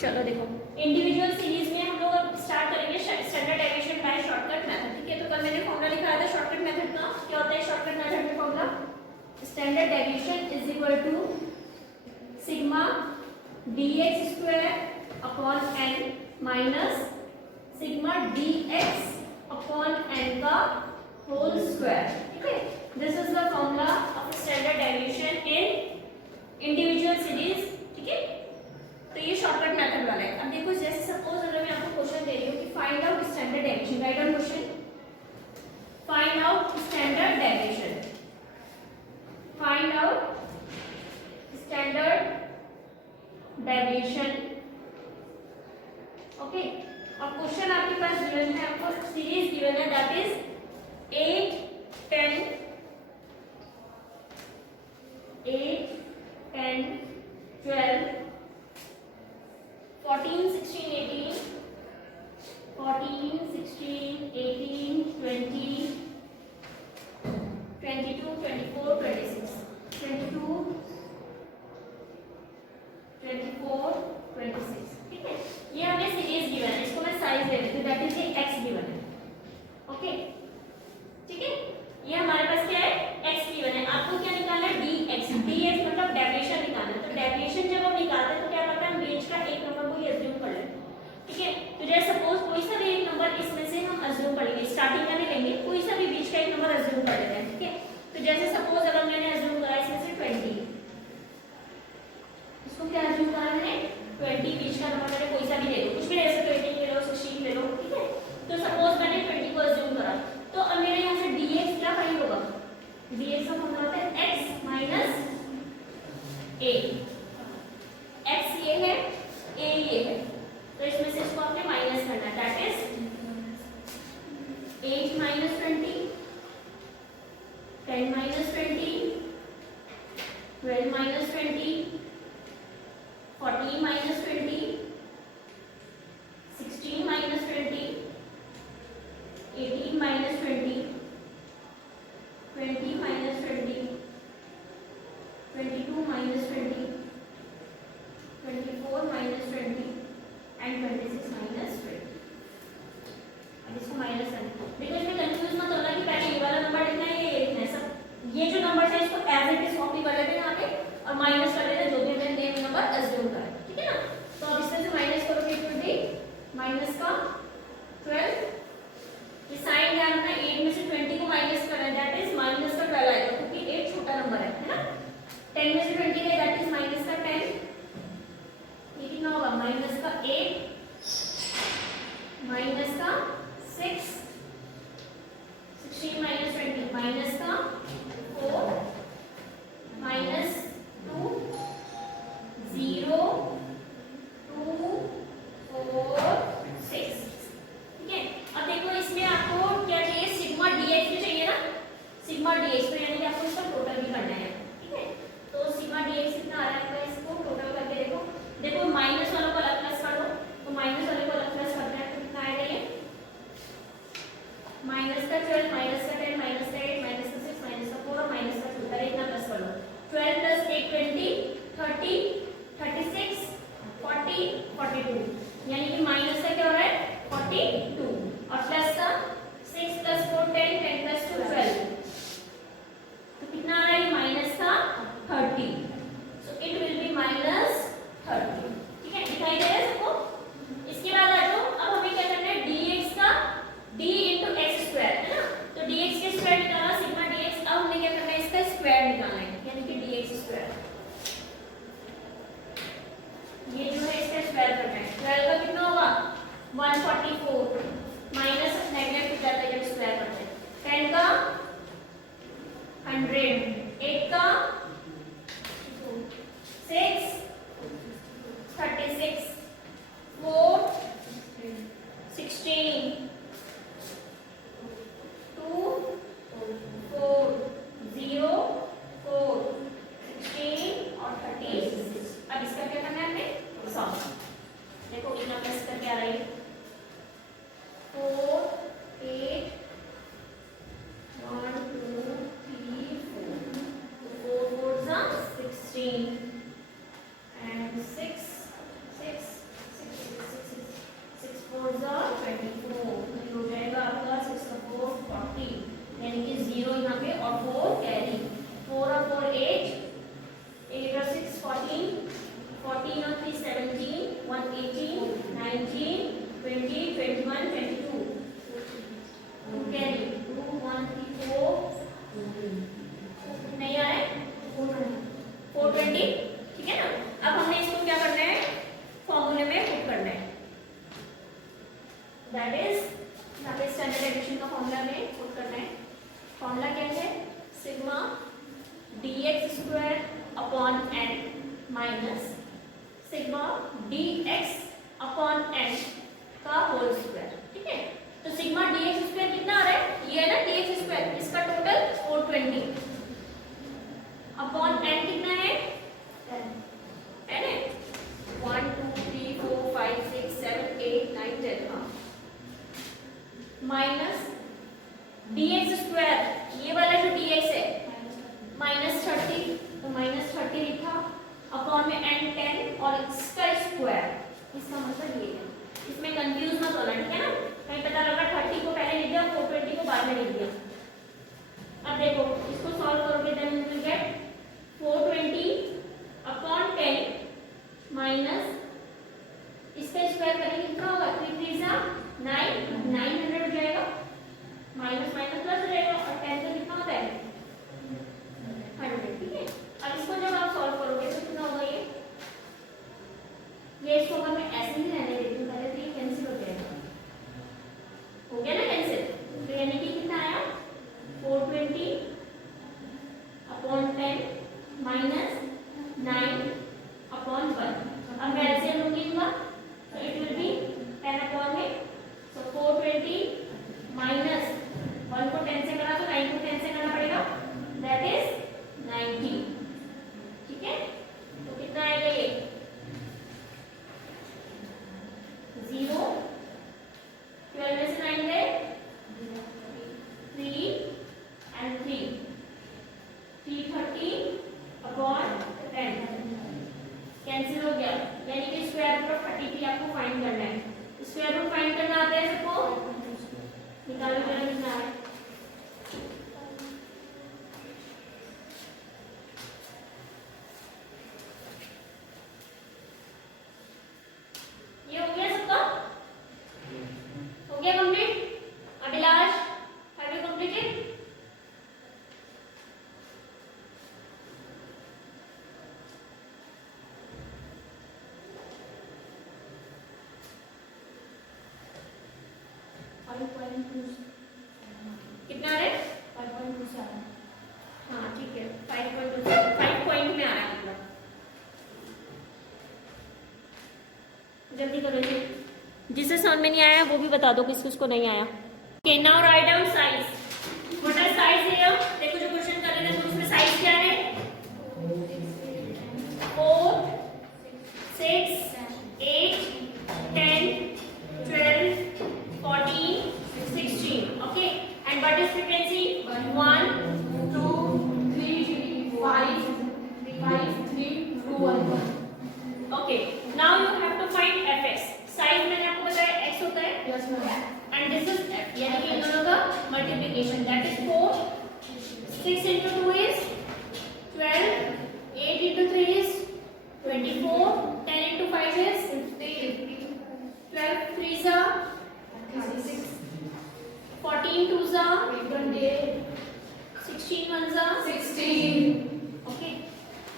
चलो देखो, individual series में हम लोग अब स्टार्ट करेंगे standard deviation by shortcut method. ठीक है, तो कल मैंने फॉर्मूला लिखाया था शॉर्टकट मेथड का। क्या होता है शॉर्टकट मेथड में formula? Standard deviation is equal to sigma dx square upon n minus sigma dx upon n का होल स्क्वायर। ठीक है, this is the formula of standard deviation in individual series. ठीक है, तो ये शॉर्टकट मेथड वाला है। अब देखो, जैसे सपोज अगर मैं आपको क्वेश्चन दे रही हूँ कि find out standard deviation, right on question, find out standard deviation, find out standard deviation. Okay, और क्वेश्चन आपके पास गिवन है, आपको सीरीज गिवन है, दैट इज 8 10 8 10 12 14 16 18 14 16 18 20 22 24 26 22 24 26। ठीक है, ये हमें सीरीज गिवन है, इसको मैं साइज ले लेती हूँ, दैट इज ये x गिवन है। ओके, ठीक है, ये हमारे पास क्या है, x गिवन है। आपको क्या निकालना है, dx, dx मतलब डेविएशन निकालना है। तो डेविएशन जब हम निकालते हैं तो क्या करते हैं, हम बीच का एक नंबर को ही अज्यूम कर लेते हैं। ठीक है, तो जैसे सपोज कोई सा भी एक नंबर इसमें से हम अज्यूम करेंगे, स्टार्टिंग में नहीं लेंगे, कोई सा भी बीच का एक नंबर अज्यूम कर लेते हैं। ठीक है, तो जैसे सपोज अगर मैंने अज्यूम करा इसमें से 20, इसको क्या अज्यूम करा मैंने, 20 बीच का नंबर, मैंने कोई सा भी ले लो, कुछ भी ले सकते हो, 18 ले लो, 16 ले लो। ठीक है, तो सपोज मैंने 20 को अज्यूम करा, तो अब मेरे यहाँ से dx क्या फाइंड होगा, dx का फॉर्मूला होता है x माइनस a। x ये है, a ये है, तो इसमें से इसको आपने माइनस करना है, that is 8 minus 20, 10 minus 20, 12 minus 20, 14 minus 20, 16 minus 20, 18 minus 20, 20 minus 20, 22 minus 20, 24 minus 20 and 26 minus 20। अब इसको माइनस करना, देखो इसमें कंफ्यूज मत होना कि पहले ये वाला नंबर लिखना है ये लिखना है, सब ये जो नंबर है इसको एज इट इज कॉपी कर लेते हैं यहाँ पे और माइनस कर लेते हैं जो भी हमने नेम नंबर अज्यूम करा है। ठीक है ना, तो अब इसमें से माइनस करोगे 20 माइनस का 12, ये साइन ध्यान रखना, 8 में से 20 को माइनस करना है, दैट इज माइनस का 12 आएगा क्योंकि 8 छोटा नंबर है ना। 10 में से 20 गए, दैट इज माइनस का 10, ये कितना होगा, माइनस का 8 माइनस का 6, 16 माइनस 20 माइनस का 4 माइनस 2 0 2 4 6। ठीक है, अब देखो इसमें आपको क्या चाहिए, सिग्मा dx भी चाहिए ना, सिग्मा dx, तो यानी कि आपको इसका टोटल भी करना है। ठीक है, तो सिग्मा dx कितना आ रहा है आपका, इसको टोटल करके देखो, देखो माइनस वालों को अलग प्लस कर दो, तो माइनस वाले को अलग प्लस करते हैं तो कितना आएगा, ये माइनस का 12 माइनस का 10 माइनस का 8 माइनस का 6 माइनस का 4 और माइनस का 2, इतना प्लस कर लो, 12 प्लस 8 20 30 36 40 42, यानी कि माइनस का क्या हो रहा है 42 और प्लस का 6 प्लस 4 10 10 प्लस 2 12, तो कितना आ रहा है माइनस का 30, so it will be minus 30। ठीक है, दिखाई दे रहा है सबको। इसके बाद आ जाओ, अब हमें क्या करना है, dx का d into x स्क्वायर है ना, तो dx के स्क्वायर निकाला सिग्मा dx, अब हमें क्या करना है, इसका स्क्वायर निकालना है, यानी कि dx स्क्वायर, ये जो है इसका स्क्वायर करना है, 12 का कितना होगा 144 माइनस नेगेटिव हो जाता है जब स्क्वायर करते हैं, 10 का 100, 8 का 6 36 4 16 2 4 0 4 16 और 36। अब इसका क्या करना है हमें, सॉल्व। देखो इतना प्लस करके आ रही है 4 8 1 2 3 4 4 4 16 and 6 6 फाइंड करना है। स्क्वायर रूट फाइंड करना आता है सबको? निकालो जरा कितना है। ये हो गया सबका? हो गया complete? Abhilash, have you completed? कितना है? 5.27। हाँ ठीक है, 5.27, 5 पॉइंट में आ रहा है मतलब। जल्दी करो जी, जिसे समझ में नहीं आया वो भी बता दो किस किस को नहीं आया। Okay, now write down size. What are size here? देखो जो क्वेश्चन कर रहे थे तो उसमें साइज क्या है? 4, 6, 8, 10, 12, 14, 16. Okay, and what is frequency? 1, 2, 3, 5, 3, 2, 1. Okay, now you have to find fx. Size मैंने आपको बताया x होता है। Yes ma'am. And this is f, यानी कि इन दोनों का multiplication, that is 4. 6 into 2 is 12. 8 into 3 is 24. 10 into 5 is 15. 12 3s are 36. 14 2s are 28. 16 1s are 16. Okay.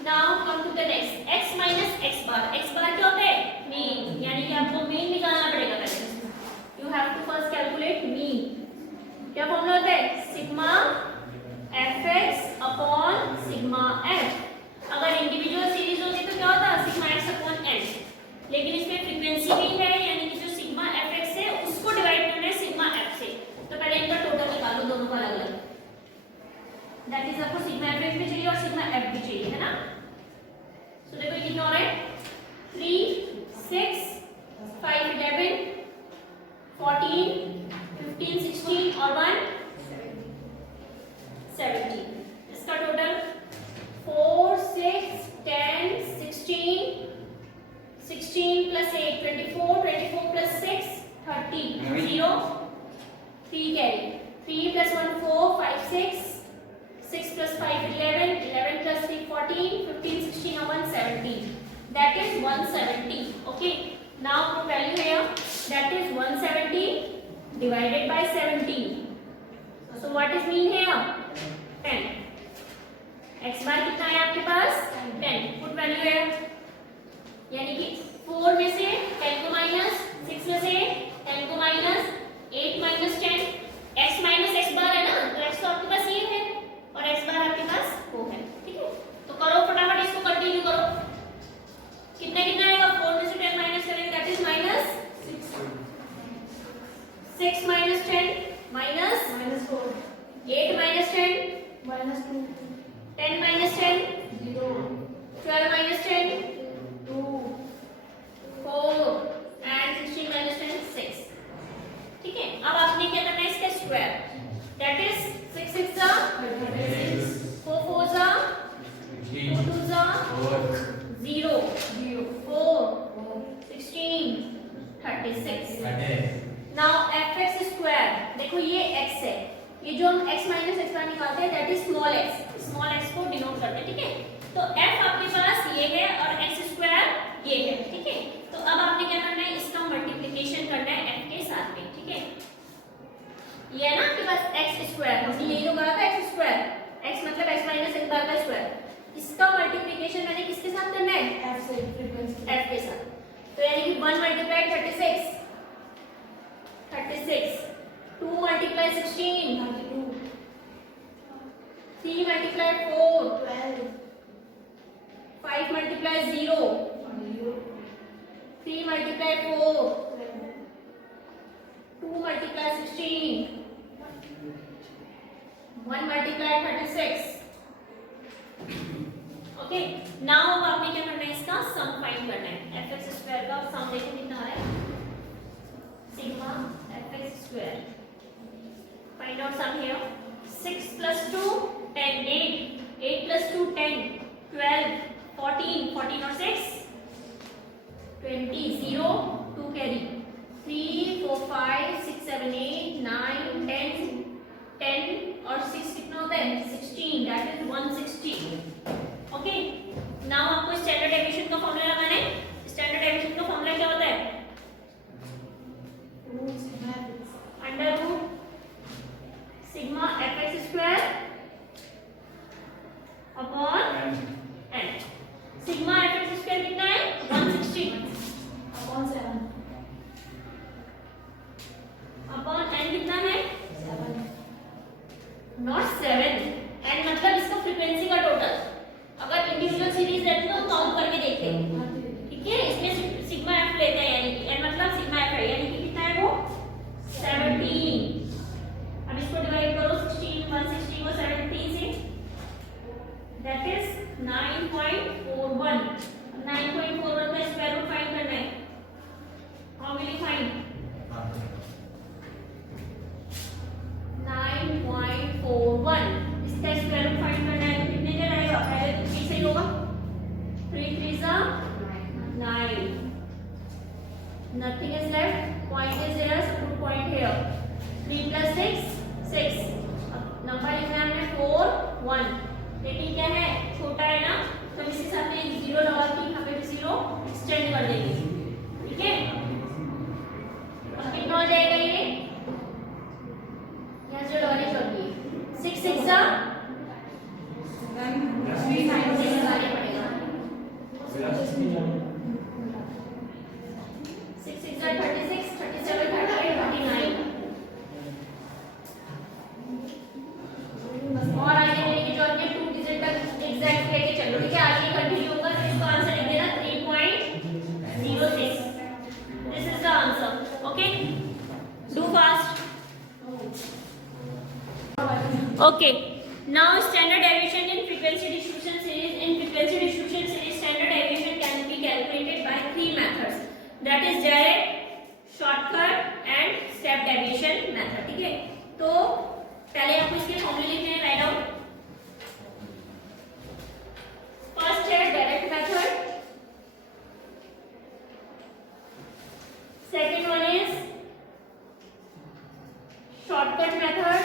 Now come to the next. x minus x bar. x bar क्या होता है? Mean, यानी कि आपको मीन निकालना पड़ेगा पहले। You have to first calculate mean. क्या फॉर्मूला होता है? Sigma fx upon sigma f. अगर इंडिविजुअल सीरीज होती तो क्या होता? Sigma x upon n. लेकिन इसमें फ्रीक्वेंसी मीन है, यानी कि जो सिग्मा fx है उसको डिवाइड करना है सिग्मा f से। तो पहले इनका टोटल निकालो दोनों का अलग अलग। दैट इज आपको सिग्मा fx भी चाहिए और सिग्मा f भी चाहिए, है ना? सो देखो ये कितना हो रहा है? 3, 6, 5, 11, 14, 15, 16 और 1 17. इसका total 4, 6, 10, 16, 16 plus 8, 24, 24 plus 6, 30, 0, 3 carry. 3 plus 1, 4, 5, 6, 6 plus 5, 11, 11 plus 3, 14, 15, 16 and 1, 17. That is 170. Okay. Now put value here. That is 170 divided by 17. So what is mean here? 10. X bar कितना है आपके पास? 10. Put value here. यानी कि 4 में से 10 को माइनस, 6 में से 10 को minus, 8 minus 10. x minus x बार है ना, तो x तो आपके पास ये है और x बार आपके पास वो है। ठीक है, तो करो फटाफट, इसको कंटिन्यू करो। कितना कितना आएगा? 4 में से 10 माइनस करेंगे, that is minus 6 minus 10 minus 4. 8 minus 10 minus 2. 10 minus 10 0. 12 minus 10 2. 4 and 16 minus 10 6. ठीक है, अब आपने क्या करना है? इसका स्क्वायर, दैट इज 6 6 जा 4 4 जा 2 2 जा 0 4 16 36. नाउ fx स्क्वायर, देखो ये x है, ये जो हम x माइनस x बार निकालते हैं that is small x, small x को डिनोट करते हैं। ठीक है, तो f आपके पास ये है और x स्क्वायर ये है। ठीक है, तो अब आपने क्या करना है? इसका मल्टीप्लिकेशन करना है f के साथ में। ठीक है, ये है ना आपके पास x स्क्वायर, हमने यही तो कहा था x स्क्वायर, x मतलब x माइनस x बार का स्क्वायर। इसका मल्टीप्लिकेशन मैंने किसके साथ करना है? f से, f के साथ। तो यानी कि 1 multiply 36, 2 multiply 16, 3 multiply 4, 12, 5 multiply 0, 3 multiply 4, 2 multiply 16, 1 multiply 36. Okay, now अब आपने क्या करना है? इसका सम फाइंड करना है। fx स्क्वायर का सम देखो कितना आ रहा है? Sigma fx square. Find out sum here. 6 plus 2 10, 8 plus 2 10, 12 14 14 और 6 20 0 2 7 8 9 10 10 और 6 कितना होता है 16, दैट इज 160. ओके, नाउ आपको स्टैंडर्ड डेविएशन का फॉर्मूला लगाना है. स्टैंडर्ड डेविएशन का फॉर्मूला क्या होता है? Under root sigma fx square upon n. Sigma fx square कितना है 160 अपॉन 7 अपॉन n कितना है 7, नॉट 7. n मतलब इसका फ्रीक्वेंसी का टोटल. अगर इंडिविजुअल सीरीज रहती तो काउंट करके देखते. ठीक है, इसमें सिग्मा f लेते हैं यानी कि n मतलब सिग्मा f है यानी कि कितना है वो 17. अब इसको डिवाइड करो 16 160 को 17 से, दैट इज 9.41. 9.41 का स्क्वायर रूट फाइंड करना है. How will you find 9.41? इसका स्क्वायर रूट फाइंड करना है तो कितने देर आएगा? पहले तो 3 से ही होगा. 3 3 जा 9. Nothing is left. Point is here. So put point here. 3 plus 6 6. अब नंबर लिखना है हमने 4 1. लेकिन क्या है छोटा है ना, तो इस हिसाब से 0 लगा के यहाँ पे 0 एक्सटेंड कर देंगे. ठीक है, अब कितना हो जाएगा ये यहाँ से लगाने चाहिए 6 6 जा 3 से लगाने पड़ेगा. 6 6 जा 36 37 38 39. और आगे देने की जरूरत है 2 डिजिट तक एग्जैक्ट लेके चलो. ठीक है, आगे कंटिन्यू होगा तो इसका आंसर लिख देना 3.06. This is the answer. Okay, do fast. Okay, now standard deviation in frequency distribution series. In frequency distribution series, standard deviation can be calculated by 3 methods. That is direct, shortcut and step deviation method. ठीक है, तो पहले आपको इसके फॉर्मूले लिखने हैं. Write down. First है direct method. Second one is shortcut method.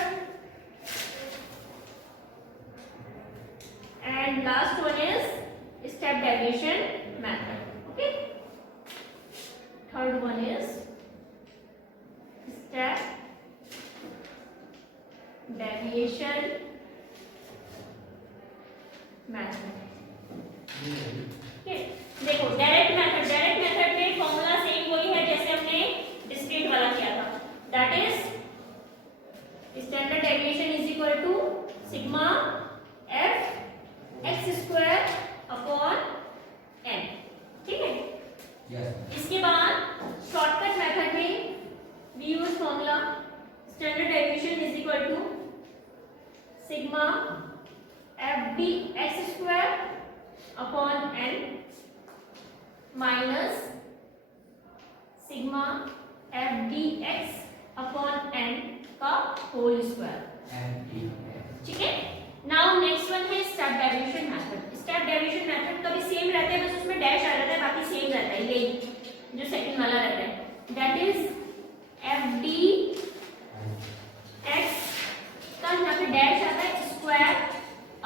And last one is step deviation method. Okay. Third one is step deviation method. Okay. देखो डायरेक्ट मेथड में फॉर्मूला सेम वही है जैसे हमने डिस्क्रीट वाला किया था. That is standard deviation is equal to sigma f x square upon n. ठीक है, इसके बाद शॉर्टकट मेथड में we use formula standard deviation is equal to sigma f d x square upon n minus sigma f d x upon n का whole square. ठीक है, now next one है step deviation method. Step deviation method का भी same रहता है, बस उसमें डैश आ जाता है, बाकी सेम रहता है. ये जो सेकंड वाला रहता है that is F D X का यहाँ पे डैश आता है square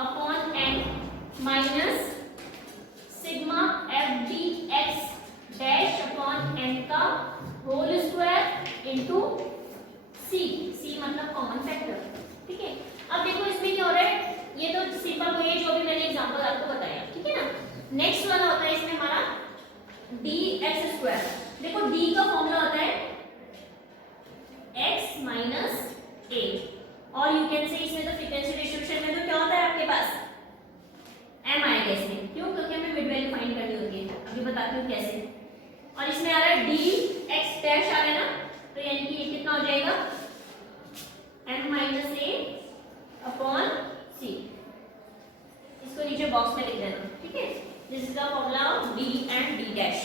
upon N minus sigma F D X dash upon N का whole square into C. C मतलब कॉमन फैक्टर. ठीक है, अब देखो इसमें क्या हो रहा है, ये तो सिंपल वही है जो भी मैंने एग्जांपल आपको बताया. ठीक है ना, नेक्स्ट वाला होता है इसमें हमारा dx स्क्वायर. देखो d का फॉर्मूला होता है x माइनस a और यू कैन से इसमें तो फ्रीक्वेंसी डिस्ट्रीब्यूशन में तो क्या होता है आपके पास m आएगा इसमें. क्यों? क्योंकि हमें मिड वैल्यू फाइंड करनी होती है. अभी बताती हूँ कैसे. और इसमें आ रहा है dx डैश आ रहा है ना, तो यानी कि ये कितना हो जाएगा m minus a upon c. इसको नीचे बॉक्स में लिख देना. ठीक है, this is the formula of d and d dash.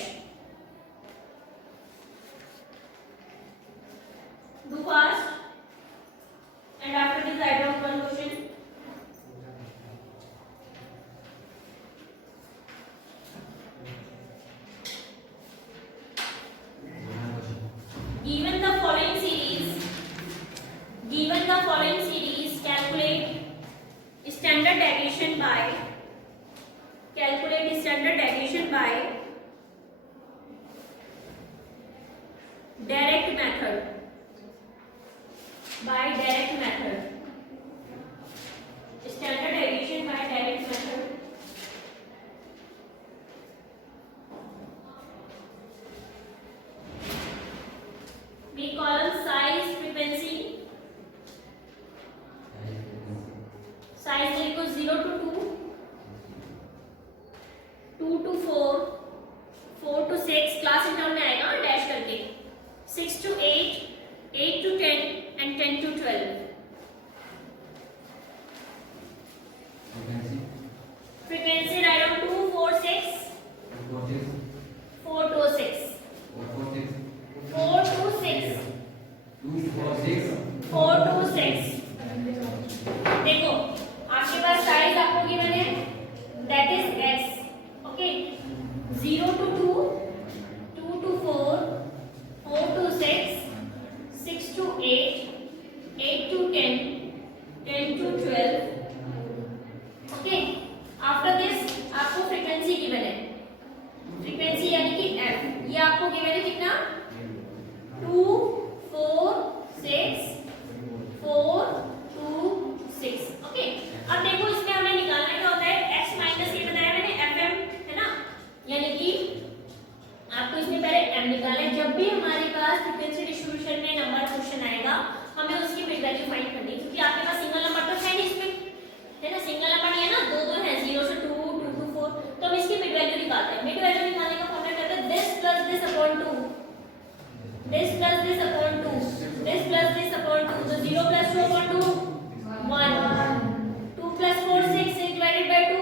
FM निकालना है। जब भी हमारे पास फ्रीक्वेंसी डिस्ट्रीब्यूशन में नंबर क्वेश्चन आएगा हमें उसकी मिड वैल्यू फाइंड करनी है, क्योंकि आपके पास सिंगल नंबर तो है नहीं इसमें, है ना, सिंगल नंबर नहीं है ना, दो है 0 से 2 2 to 4, तो हम इसकी मिड वैल्यू निकालते हैं। मिड वैल्यू निकालने का फॉर्मूला क्या है, this plus this upon 2, this plus this upon 2, this plus this upon 2, तो 0 plus 2 upon 2 1, 2 plus 4 6 divided by 2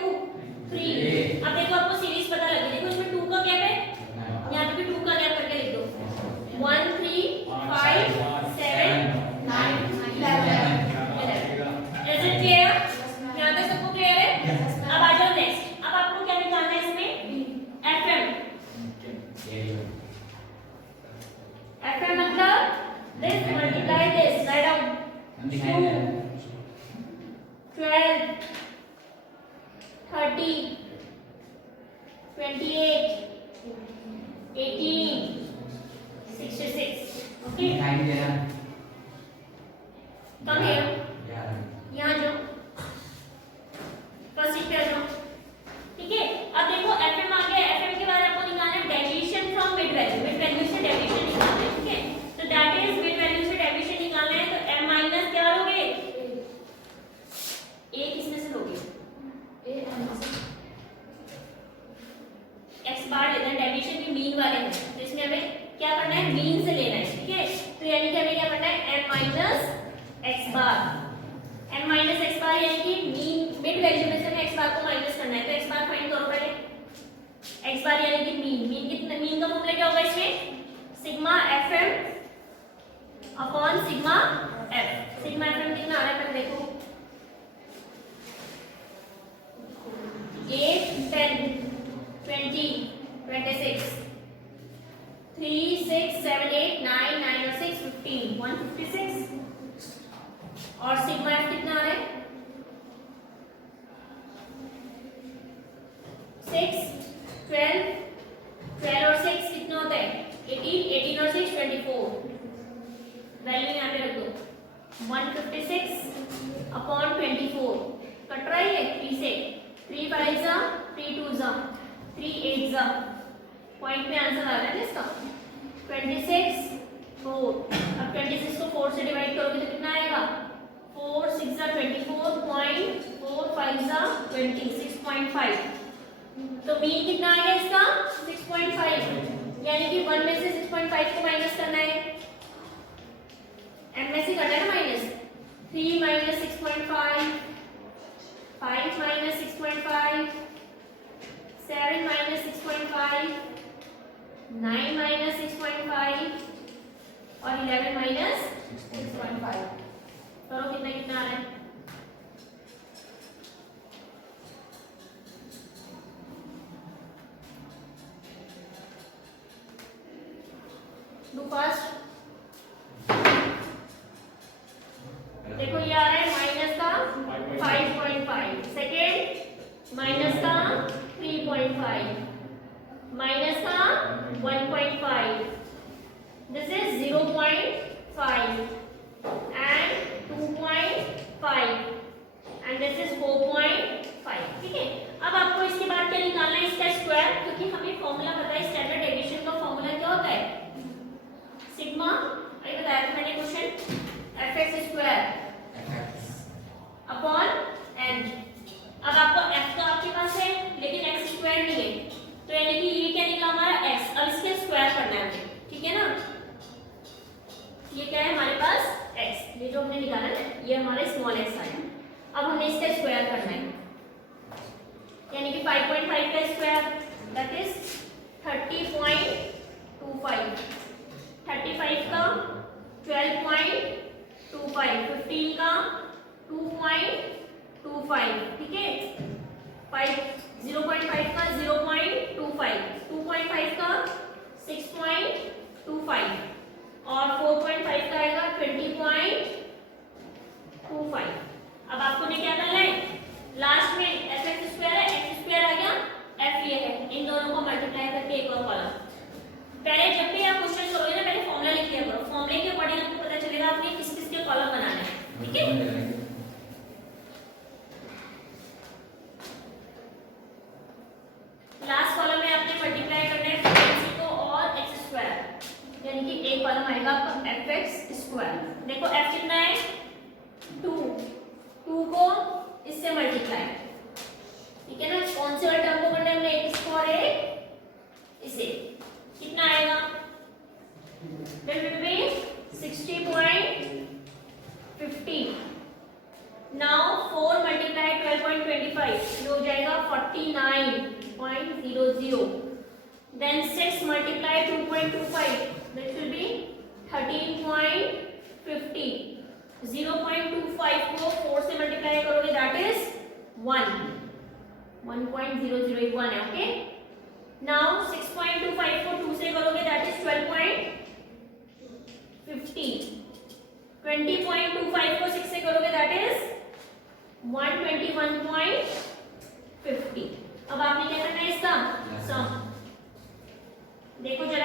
3। अब देखो आपको सीरीज पता लगी, देखो इसमें 2 का गैप है, यहाँ पे भी 2 का गैप करके लिख दो, 1 3 5 7 9 11। Is it clear? यहाँ तक सबको क्लियर है? अब आ जाओ नेक्स्ट। अब आपको क्या निकालना है इसमें, एफएम। एफएम मतलब this multiply this, write down, 12 30 28 18 66। Okay, कम है यहाँ जाओ, फर्स्ट सीट पे आ जाओ, ठीक है। अब देखो एफएम आ गया, एफएम के बाद आपको निकालना है deviation from mid value, mid value से डेविएशन निकालना है, ठीक है। तो दैट इज मिड वैल्यू से डेविएशन निकालना है, तो m माइनस क्या लोगे, a किसमें से लोगे, x बार लेना है, डेविएशन भी मीन वाले हैं, तो इसमें हमें क्या करना है, मीन से लेना है, ठीक है। तो यानी कि हमें क्या करना है, m माइनस x बार, m माइनस x बार यानी कि मीन मिड वैल्यू में से हमें x बार को माइनस करना है, तो x बार फाइंड करो पहले, x बार यानी कि मीन, मीन कितना, मीन का फॉर्मूला क्या होगा इसमें, sigma fm upon sigma f। Sigma fm कितना आ रहा है पहले देखो, 8 10 20 26 3 6 7 8 9 9 और 6 15 156। और सिग्मा एफ कितना आ रहा है, 6 12 12 और 6 कितना होता है 18 18 और 6 24। वैल्यू यहाँ पे रख दो, 156 अपॉन 24, कट रहा है 3 से, 3 5 जा 3 2 जा 3 8 जा, पॉइंट में आंसर आ रहा है ना इसका 26 4। अब 26 को 4 से डिवाइड करोगे तो कितना आएगा, 4 6 जा 24.4 5 जा 20 6.5। तो मीन कितना आ गया इसका 6.5, यानी कि 1 में से 6.5 को माइनस करना है, m में से करना है ना minus, 3 minus 6.5 5 minus 6.5 7 minus 6.5 9 minus 6.5 और 11 माइनस 6.5। करो कितना कितना आ रहा है, डू फास्ट। देखो ये आ रहा है माइनस का 5.5, सेकेंड माइनस का 3.5, माइनस का 1.5, this is 0.5 and 2.5 and this is 4.5, ठीक है। अब आपको इसके बाद क्या निकालना है, इसका स्क्वायर, क्योंकि हमें फॉर्मूला पता है स्टैंडर्ड डेविएशन का फॉर्मूला क्या होता है, सिग्मा, अभी बताया था मैंने question, fx square upon n। अब आपको f तो आपके पास है लेकिन x स्क्वायर नहीं है, तो यानी कि ये क्या निकला हमारा x। अब इसके स्क्वायर करना है हमें, ठीक है ना, ये क्या है हमारे पास x, ये जो हमने निकाला ना ये हमारा स्मॉल x आया। अब हमें इसका स्क्वायर करना है, यानी कि 5.5 का स्क्वायर दैट इज 30.25, 35 का 12.25, 15 का 2.25, ठीक है, 0.5 का 0.25, 2.5 का 6.25 और 4.5 का आएगा 20.25। अब आपको ने क्या करना है, लास्ट में एफ एक्स स्क्वायर है, एक्स स्क्वायर आ गया, एफ ये है, इन दोनों को मल्टीप्लाई करके एक और कॉलम। पहले जब भी आप क्वेश्चन करोगे ना पहले फॉर्मूला लिख लिया करो, फॉर्मूले के अकॉर्डिंग आपको पता चलेगा आपने किस किस के कॉलम बनाना है, ठीक है। लास्ट कॉलम में आपने मल्टीप्लाई करना है फ्रीक्वेंसी को और एक्स स्क्वायर, एक कॉलम आएगा आपका fx स्क्वायर। देखो f कितना है 2, 2 को इससे मल्टीप्लाई, ठीक है ना, कौन से वाले टर्म को करना है हमने, x को और एक इसे, कितना आएगा, that will be 60.50। now 4 multiply 12.25, ये हो जाएगा 49.00। then 6 multiply 2.25, that will be 13.50। 0.25 को 4 से मल्टीप्लाई करोगे that is 1, 1.0081 है, ओके। now 6.25 को 2 से करोगे that is 12.50। 20.25 को 6 से करोगे that is 121.50। अब आपने क्या करना है इसका सम, देखो जरा